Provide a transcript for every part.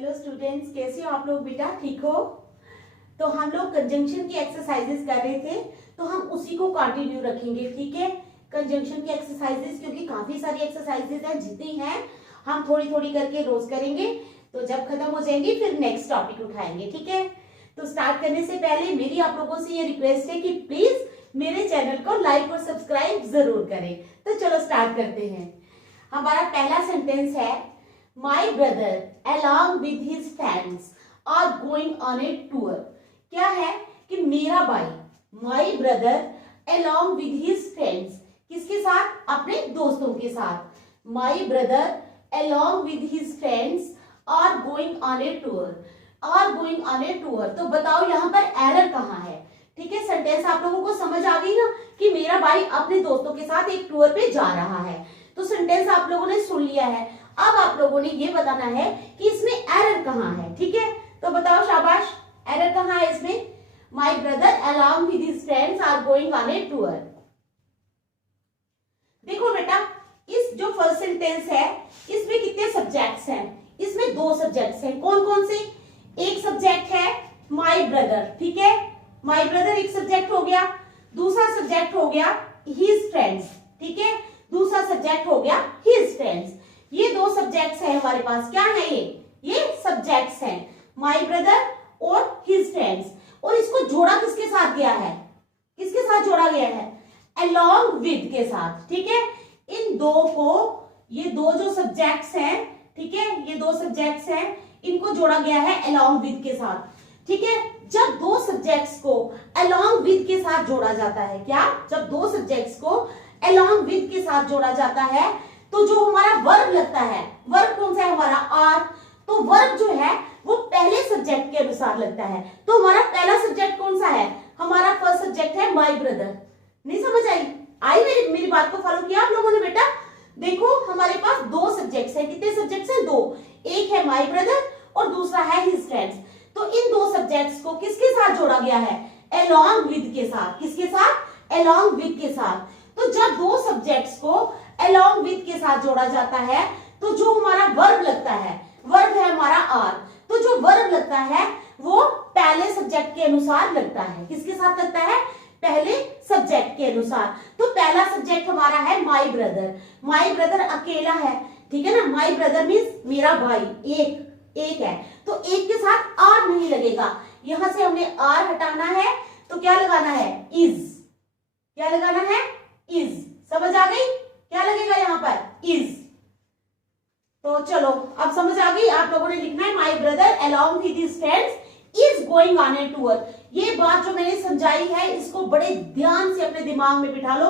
Hello students, कैसे हो आप लोग बेटा? ठीक हो? तो हम लोग कंजंक्शन की एक्सरसाइजेस कर रहे थे, तो हम उसी को कंटिन्यू रखेंगे। ठीक है, कंजंक्शन की एक्सरसाइजेस, क्योंकि काफी सारी एक्सरसाइजेस हैं, जितनी हैं हम थोड़ी थोड़ी करके रोज करेंगे। तो जब खत्म हो जाएंगी फिर नेक्स्ट टॉपिक उठाएंगे। ठीक है, तो स्टार्ट करने से पहले मेरी आप लोगों से ये रिक्वेस्ट है कि प्लीज मेरे चैनल को लाइक और सब्सक्राइब जरूर करें। तो चलो स्टार्ट करते हैं। हमारा पहला सेंटेंस है, My brother along with his friends are going on a tour। क्या है कि मेरा भाई, my brother along with his friends, किसके साथ? अपने दोस्तों के साथ। My brother along with his friends are going on a tour, are going on a tour। तो बताओ यहाँ पर एरर कहाँ है? ठीक है, सेंटेंस आप लोगों को समझ आ गई ना कि मेरा भाई अपने दोस्तों के साथ एक टूर पे जा रहा है। तो सेंटेंस आप लोगों ने सुन लिया है, अब आप लोगों ने ये बताना है कि इसमें एरर कहाँ है। ठीक है, तो बताओ शाबाश, एरर कहाँ है इसमें? My brother along with his friends are going on a tour. देखो बेटा, इस जो फर्स्ट सेंटेंस है इसमें कितने सब्जेक्ट्स हैं? इसमें दो सब्जेक्ट्स हैं। कौन कौन से? एक सब्जेक्ट है माई ब्रदर, ठीक है, माई ब्रदर एक सब्जेक्ट हो गया। दूसरा सब्जेक्ट हो गया हिज फ्रेंड्स, ठीक है, दूसरा सब्जेक्ट हो गया हिज फ्रेंड्स। ये दो सब्जेक्ट्स हैं हमारे पास। क्या है ये सब्जेक्ट्स हैं, माई ब्रदर और हिज फ्रेंड्स। और इसको जोड़ा किसके साथ गया है? किसके साथ जोड़ा गया है? along with के साथ। ठीक है, इन दो को, ये दो जो सब्जेक्ट्स हैं, ठीक है, ये दो सब्जेक्ट्स हैं, इनको जोड़ा गया है along with के साथ। ठीक है, जब दो सब्जेक्ट्स को along with के साथ जोड़ा जाता है, क्या? जब दो सब्जेक्ट्स को along with के साथ जोड़ा जाता है तो जो हमारा वर्ब लगता है, वर्ब कौन सा है हमारा? आर। तो वर्ब जो है वो पहले सब्जेक्ट के अनुसार लगता है। तो हमारा पहला सब्जेक्ट कौन सा है? हमारा फर्स्ट सब्जेक्ट है माई ब्रदर। नहीं समझ आई मेरी बात को फॉलो किया आप लोगों ने बेटा? देखो हमारे पास दो सब्जेक्ट्स हैं। कितने सब्जेक्ट्स हैं? दो। एक है माई ब्रदर और दूसरा है हिज फ्रेंड्स। तो इन दो सब्जेक्ट्स को किसके साथ जोड़ा गया है? along with के साथ। किसके साथ? along with के साथ। तो जब दो सब्जेक्ट्स को along with के साथ जोड़ा जाता है तो जो हमारा वर्ब लगता है, वर्ब है हमारा आर, तो जो वर्ब लगता है वो पहले सब्जेक्ट के अनुसार लगता है। किसके साथ लगता है? पहले सब्जेक्ट के अनुसार। तो पहला सब्जेक्ट हमारा है माई ब्रदर। माई ब्रदर अकेला है, ठीक है ना, माई ब्रदर मीन्स मेरा भाई, एक है, तो एक के साथ आर नहीं लगेगा। यहां से हमने आर हटाना है तो क्या लगाना है? इज। क्या लगाना है? इज। समझ आ गई? क्या लगेगा यहाँ पर? इज। तो चलो अब समझ आ गई। आप लोगों ने लिखना है माई brother along with his friends is going on a tour. ये बात जो मैंने समझाई है इसको बड़े ध्यान से अपने दिमाग में बिठा लो,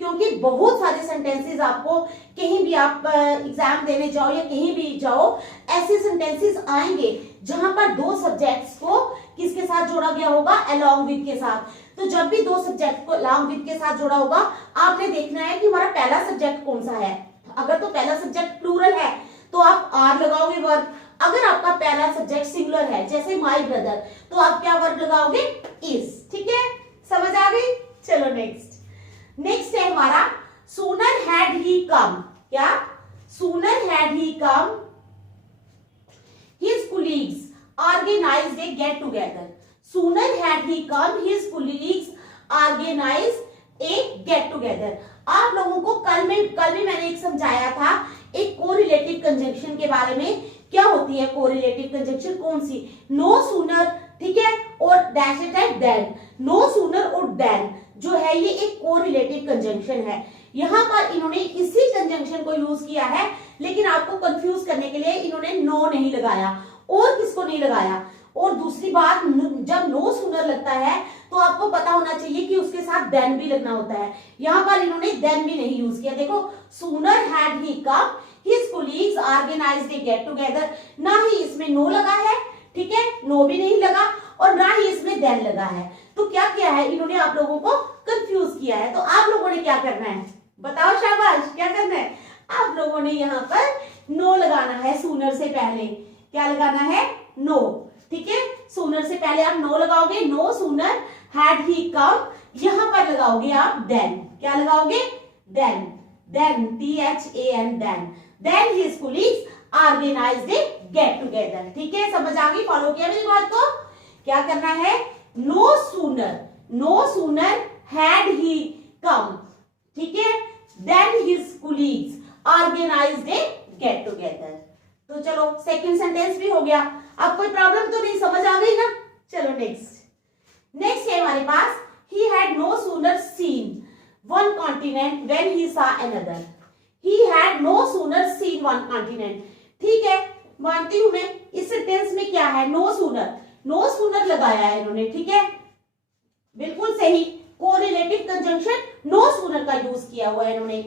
क्योंकि बहुत सारे सेंटेंसेस आपको कहीं भी आप एग्जाम देने जाओ या कहीं भी जाओ, ऐसे सेंटेंसेस आएंगे जहां पर दो सब्जेक्ट्स को किसके साथ जोड़ा गया होगा? along with के साथ। तो जब भी दो सब्जेक्ट को along with के साथ जोड़ा होगा, आपने देखना है कि हमारा पहला सब्जेक्ट कौन सा है। अगर तो पहला सब्जेक्ट प्लूरल है तो आप आर लगाओगे वर्ब। अगर आपका पहला सब्जेक्ट सिंगुलर है जैसे माई ब्रदर, तो आप क्या वर्ब लगाओगे? इज। ठीक है, समझ आ गई? चलो नेक्स्ट है हमारा सूनर हैड ही कम। क्या? Sooner had he come his colleagues organised a get together. Sooner had he come his colleagues organised a get together. आप लोगों को कल में मैंने एक समझाया था एक कोरिलेटिव कंजंक्शन के बारे में। क्या होती है कोरिलेटिव कंजंक्शन? कौन सी? नो सूनर, ठीक है, और dash it at then. No sooner और देन जो है ये एक कोरिलेटिव कंजंक्शन है। यहां पर इन्होंने इसी कंजंक्शन को यूज किया है, लेकिन आपको कंफ्यूज करने के लिए इन्होंने नो नहीं लगाया। और किसको नहीं लगाया? और दूसरी बात, जब नो सूनर लगता है तो आपको पता होना चाहिए कि उसके साथ देन भी लगना होता है। यहां पर इन्होंने देन भी नहीं यूज किया। देखो, sooner had he come his colleagues organised a get together, ना ही इसमें नो लगा है, ठीक है, नो भी नहीं लगा, और ना ही इसमें देन लगा है। तो क्या किया है इन्होंने? आप लोगों को कंफ्यूज किया है। तो आप लोगों ने क्या करना है? बताओ शाबाश, क्या करना है? आप लोगों ने यहाँ पर नो लगाना है सूनर से पहले। क्या लगाना है? नो। ठीक है, सूनर से पहले आप नो लगाओगे, no sooner had he come. यहां पर लगाओगे आप देन। क्या लगाओगे? Then THAN, then his colleagues organised a get together. ठीक है, समझ आ गई, फॉलो किया मेरी बात को। क्या करना है, नो सूनर हैड ही कम, ठीक है, then his colleagues organised a get together. तो चलो सेकंड सेंटेंस भी हो गया। अब कोई प्रॉब्लम तो नहीं, समझ आ गई ना। चलो नेक्स्ट है हमारे पास, he had no sooner seen one continent when he saw another। he had no sooner seen one continent। ठीक है, मानती हूं मैं, इस सेंटेंस में क्या है, नो सूनर लगाया है इन्होंने। ठीक है, बिल्कुल सही, कोरिलेटिव कंजंक्शन नो सूनर का यूज किया हुआ है इन्होंने।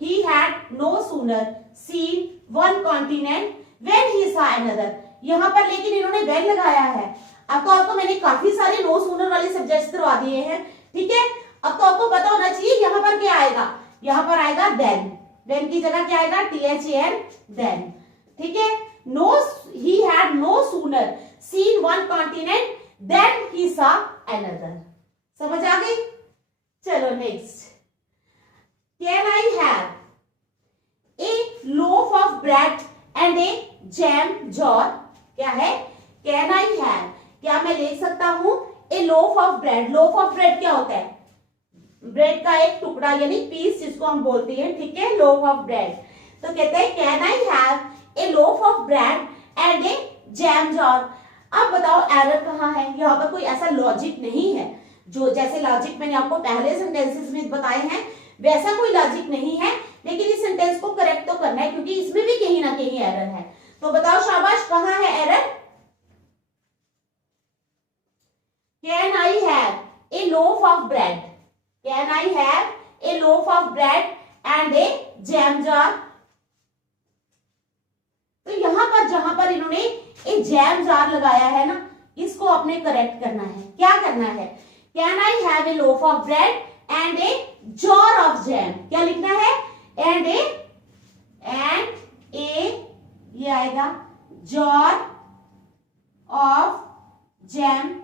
he had no sooner seen one continent when he saw another। यहां पर लेकिन इन्होंने when लगाया है। अब तो आपको मैंने काफी सारे नो सूनर वाले सब्जेक्ट्स करवा दिए हैं। ठीक है, अब तो आपको पता होना चाहिए यहाँ पर क्या आएगा, यहाँ पर आएगा देन की जगह क्या आएगा, THEN, देन। ठीक है, he had no sooner seen one continent then he saw another। समझ आ गई। चलो next, can I have a loaf of bread and a jam jar। क्या है, can I have, क्या मैं ले सकता हूं, a loaf of bread. Loaf of bread क्या होता है, ब्रेड का एक टुकड़ा यानी पीस जिसको हम बोलते हैं। ठीक है, लोफ ऑफ ब्रेड। तो कहते हैं can I have a loaf of bread and A jam jar. अब बताओ एरर कहाँ है, यहाँ पर कोई ऐसा लॉजिक नहीं है जो जैसे लॉजिक मैंने आपको पहले सेंटेंसेस में बताए हैं वैसा कोई लॉजिक नहीं है, लेकिन इस सेंटेंस को करेक्ट तो करना है क्योंकि इसमें भी कहीं ना कहीं एरर है। तो बताओ शाबाश, कहाँ है error. Can I have a loaf of bread? Can I have a loaf of bread and a jam jar? तो यहां पर जहां पर इन्होंने एक जैम जार लगाया है ना, इसको आपने करेक्ट करना है। क्या करना है, Can I have a loaf of bread and a jar of jam? क्या लिखना है, and a ये आएगा jar of jam।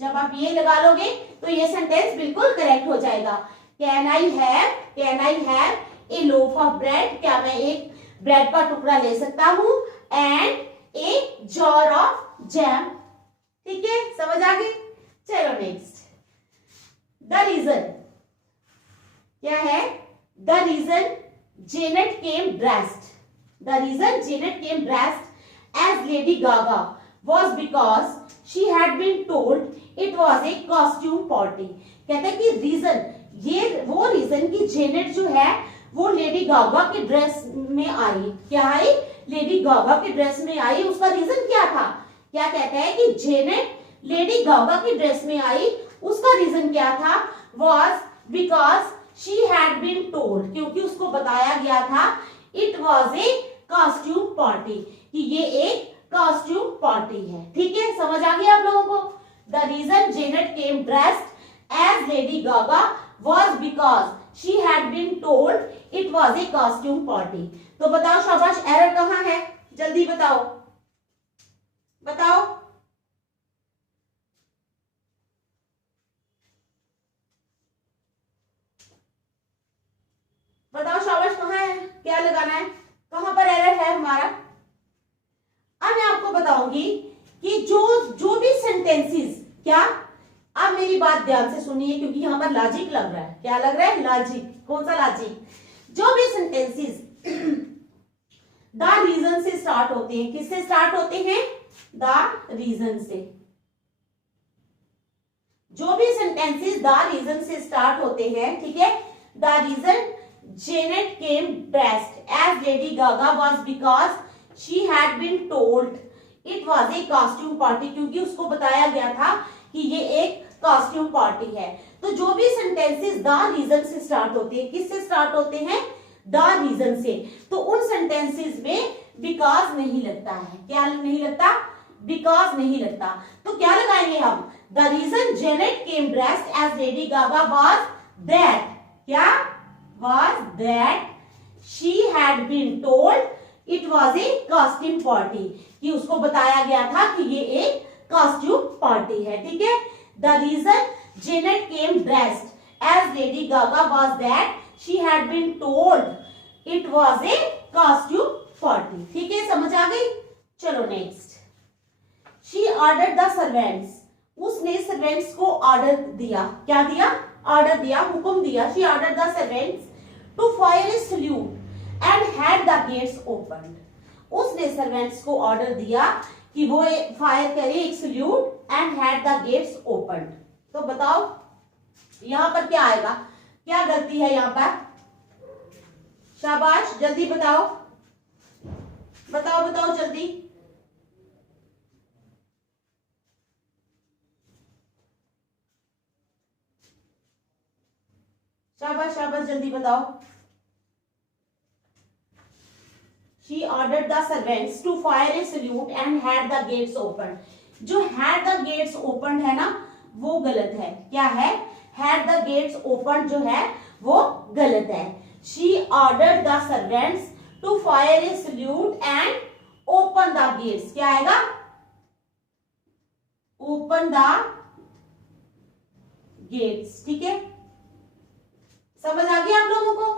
जब आप ये लगा लोगे तो ये सेंटेंस बिल्कुल करेक्ट हो जाएगा। Can I have a loaf of bread, क्या मैं एक ब्रेड का टुकड़ा ले सकता हूं, and a jar of jam. ठीक है, समझ आ गई। चलो नेक्स्ट, द रीजन क्या है, the reason Janet came dressed, the reason Janet came dressed as Lady Gaga was because she had been told it was a costume party। कहते हैं कि रीजन, ये वो रीजन की जेनेट जो है वो लेडी गागा के ड्रेस में आई। क्या आई, लेडी गागा के ड्रेस में आई। उसका रीजन क्या था, क्या कहते हैं कि जेनेट लेडी गागा की ड्रेस में आई, उसका रीजन क्या था, was because she had been told, क्योंकि उसको बताया गया था, it was a costume party, कि ये एक कॉस्ट्यूम पार्टी है। ठीक है, समझ आ गया आप लोगों को। The reason Janet came dressed as Lady Gaga was because she had been told it was a costume party। तो बताओ शाबाश, एरर कहाँ है, जल्दी बताओ बताओ। बताओ शाबाश, कहाँ है, क्या लगाना है, कहाँ पर एरर है हमारा। अब मैं आपको बताऊंगी कि जो भी सेंटेंसेस, क्या, अब मेरी बात ध्यान से सुनिए क्योंकि यहां पर लॉजिक लग रहा है। क्या लग रहा है, लॉजिक। कौन सा लॉजिक, जो भी सेंटेंसेस द रीजन से स्टार्ट होते हैं, किससे स्टार्ट होते हैं, द रीजन से। जो भी सेंटेंसेस द रीजन से स्टार्ट होते हैं, ठीक है, the reason Janet came dressed as Lady Gaga was because she had been told it was a costume party, क्योंकि उसको बताया गया था कि ये एक कॉस्ट्यूम पार्टी है। तो जो भी सेंटेंसेस द रीजन से स्टार्ट होते हैं, किससे स्टार्ट होते हैं, द रीजन से, तो उन सेंटेंसेस में बिकॉज नहीं लगता है। क्या नहीं लगता, बिकॉज नहीं लगता। तो क्या लगाएंगे हम, the reason Janet came dressed as Lady Gaga was that, क्या, was that she had been told it was a costume party, कि उसको बताया गया था कि ये एक कॉस्ट्यूम पार्टी है। ठीक है, the reason Janet came dressed as Lady Gaga was that she had been told it was a costume party. Order the servants, उसने सर्वेंट्स को ऑर्डर दिया, क्या दिया, ऑर्डर दिया, हुक्म दिया, she order the servants to fire a salute and had the gates open, उसने servants को ऑर्डर दिया कि वो फायर करे एक salute and had the gates open. तो बताओ यहां पर क्या आएगा, क्या गलती है यहां पर, शाबाश जल्दी बताओ, बताओ बताओ जल्दी, शाबाश शाबाश जल्दी बताओ। She ordered the servants to fire a salute and had the gates opened. जो had the gates opened है ना वो गलत है, क्या है, had the gates opened जो है वो गलत है। She ordered the servants to fire a salute and open the gates, क्या आएगा, open the gates, ठीक है, समझ आ गया आप लोगों को।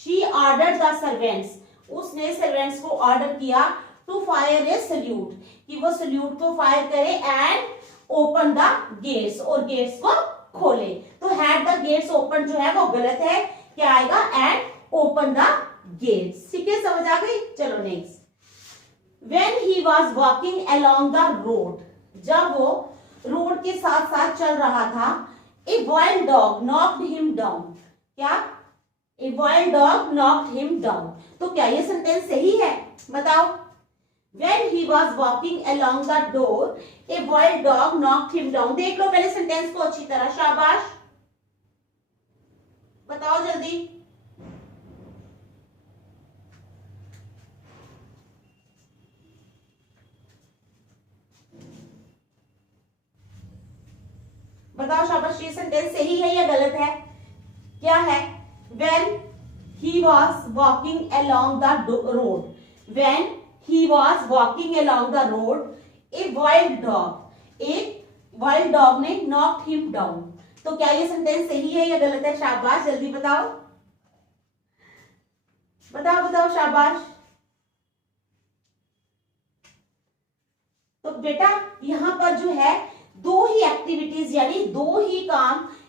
She ordered the servants, उसने सर्वेंट्स को ऑर्डर किया टू फायर ए सल्यूट, कि वो सल्यूट को फायर करे एंड ओपन द गेट्स, और गेट्स को खोले। तो हैड द गेट्स ओपन जो है वो गलत है, क्या आएगा, एंड ओपन द गेट्स, ठीक है, समझ आ गई। चलो next, when he was walking along the road, जब वो रोड के साथ साथ चल रहा था, a wild dog knocked him down, क्या, A wild dog knocked him down, तो क्या ये सेंटेंस सही है, बताओ। When he was walking along the door, a wild dog knocked him down, देख लो पहले सेंटेंस को अच्छी तरह, शाबाश बताओ जल्दी, बताओ शाबाश, ये सेंटेंस सही है या गलत है, क्या है। When he was walking along the road, when he was walking along the road, a wild dog, एक wild dog ने knocked him down, तो क्या ये सेंटेंस सही है या गलत है, शाबाश जल्दी बताओ, बताओ बताओ शाबाश। तो बेटा यहां पर जो है दो ही एक्टिविटीज यानी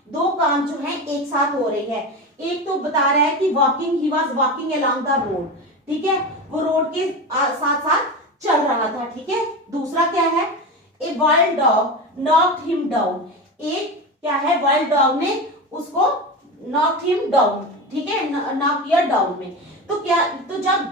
दो काम जो है एक साथ हो रही है। एक तो बता रहा है कि walking, he was walking along the road, ठीक है, वो रोड के साथ साथ चल रहा था, ठीक है। दूसरा क्या है, a wild dog knocked him down, एक क्या है, वाइल्ड डॉग ने उसको नॉक्ड हिम डाउन, ठीक है, नॉक किया डाउन में। तो क्या, तो जब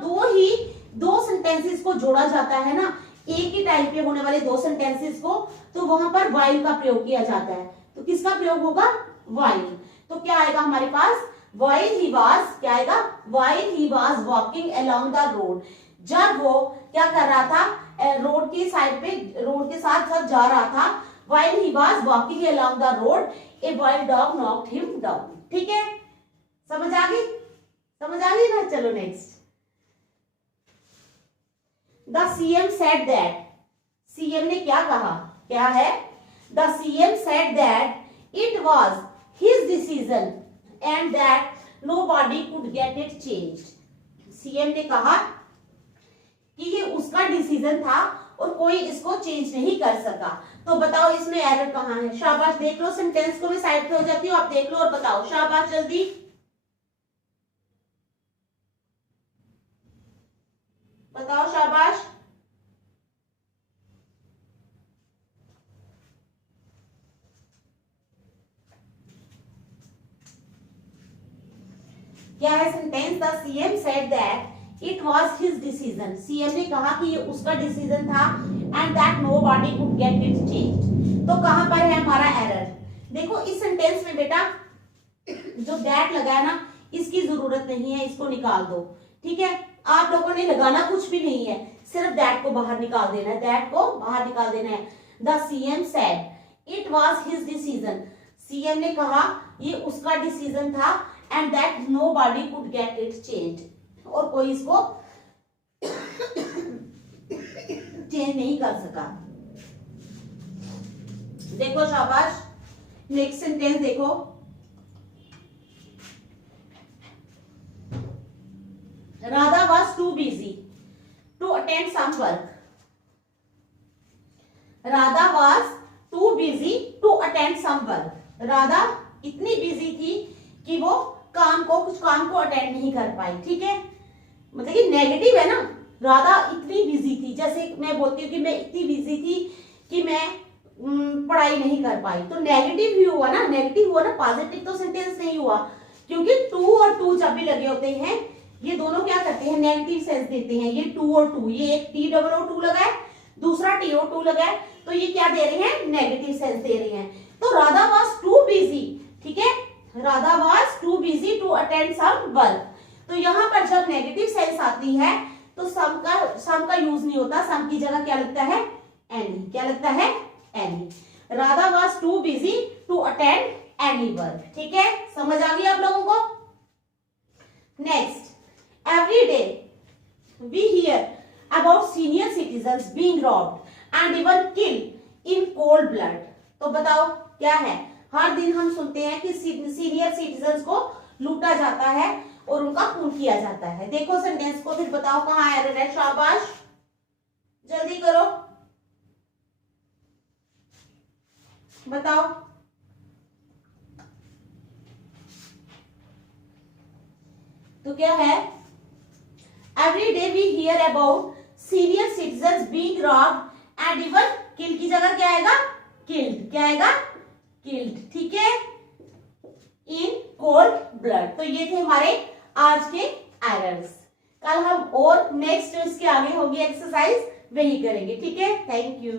दो सेंटेंसेस को जोड़ा जाता है ना, एक ही टाइम पे होने वाले दो सेंटेंसेस को, तो वहां पर वाइल का प्रयोग किया जाता है। तो किसका प्रयोग होगा, वाइल। तो क्या आएगा हमारे पास, वाइल ही वाज, क्या आएगा, while he was walking along the road, जब वो क्या कर रहा था, रोड की साइड पे, रोड के साथ साथ जा रहा था, while he was walking along the road, A wild dog knocked him down, ठीक है, समझ आ गई, समझ आ गई ना। चलो next, the CM said that, CM ने क्या कहा, क्या है, the CM said that it was his decision and that nobody could get it changed. CM ने कहा कि ये उसका डिसीजन था और कोई इसको चेंज नहीं कर सका। तो बताओ इसमें एरर कहाँ है, शाबाश देख लो, सेंटेंस को भी साइड पे हो जाती हो, आप देख लो और बताओ, शाबाश जल्दी बताओ, शाबाश। क्या है sentence, the CM said that it was his decision, CM ने कहा कि ये उसका डिसीजन था, and that nobody could get it changed. तो कहां पर है हमारा एरर, देखो इस सेंटेंस में बेटा जो दैट लगा है ना, इसकी जरूरत नहीं है, इसको निकाल दो, ठीक है। आप लोगों ने लगाना कुछ भी नहीं है, सिर्फ दैट को बाहर निकाल देना है, दैट को बाहर निकाल देना है। The CM said it was his decision, CM ने कहा ये उसका डिसीजन था, and that nobody could get it changed, और कोई इसको चेंज नहीं कर सका। देखो शाबाश, नेक्स्ट सेंटेंस देखो, Radha was too busy to attend some work. Radha was too busy to attend some work. Radha इतनी बिजी थी कि वो कुछ काम को अटेंड नहीं कर पाई। ठीक है, मतलब कि नेगेटिव है ना, राधा इतनी बिजी थी। जैसे मैं बोलती हूँ कि मैं इतनी बिजी थी कि मैं पढ़ाई नहीं कर पाई, तो नेगेटिव ही हुआ ना, नेगेटिव हुआ ना, पॉजिटिव तो सेंटेंस नहीं हुआ, क्योंकि टू और टू जब भी लगे होते हैं ये दोनों क्या करते हैं, नेगेटिव सेंस देते हैं। ये टू और टू, ये एक TOO2 लगा है, दूसरा TO2 लगा है, तो ये क्या दे रहे हैं, नेगेटिव सेंस दे रहे हैं। तो राधा वाज टू बिजी, ठीक है, Radha was too busy to attend some work. तो यहाँ पर जब नेगेटिव सेंस आती है तो सम का यूज नहीं होता, सम की जगह क्या लगता है, एनी। क्या लगता है, any. Radha was too busy to attend any work. ठीक है, समझ आ गई आप लोगों को। Next, every day we hear about senior citizens being robbed and even killed in cold blood. तो बताओ क्या है, हर दिन हम सुनते हैं कि सीनियर सिटीजन्स को लूटा जाता है और उनका खून किया जाता है। देखो सेंटेंस को, फिर बताओ कहाँ एरर है, शाबाश, जल्दी करो, बताओ। तो क्या है, every day we hear about senior citizens being robbed and even kill की जगह क्या आएगा, किल्ड। क्या आएगा, किल्ड। ठीक है, इन कोल्ड ब्लड। तो ये थे हमारे आज के एरर्स। कल हम और नेक्स्ट इसके आगे होगी एक्सरसाइज, वही करेंगे। ठीक है, थैंक यू।